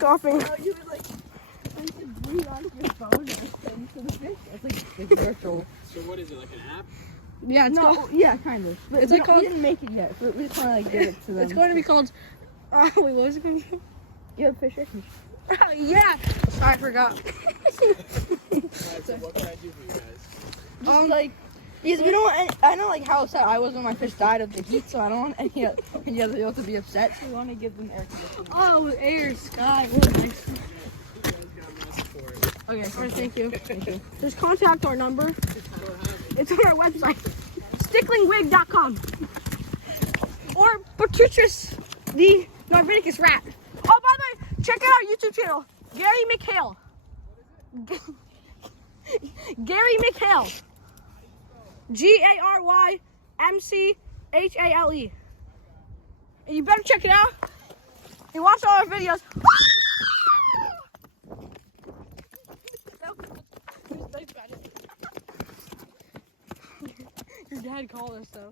coughing. Oh, you would like breathe out of your phone and to the fish. It's like virtual. So what is it, like an app? Yeah, it's No, called. yeah, kind of. But It's like called. we didn't make it yet. We just want to like give it to them. It's going to be called. Wait, what was it called? You have fish. Yeah. I forgot. Alright, so what can I do for you guys? Just like, because we don't want any, I know like how upset I was when my fish died of the heat, so I don't want any other people to be upset. So we want to give them air conditioning. Oh, air, sky, what nice. You guys got my support. Okay, alright, thank you. Thank you. Just contact our number. I don't have it. It's on our website, sticklingwig.com. Or Patricius, the Norvegicus rat. Oh, by the way, check out our YouTube channel, Gary McHale. Gary McHale. GaryMchale. And you better check it out. And watch all our videos. Your dad called us though.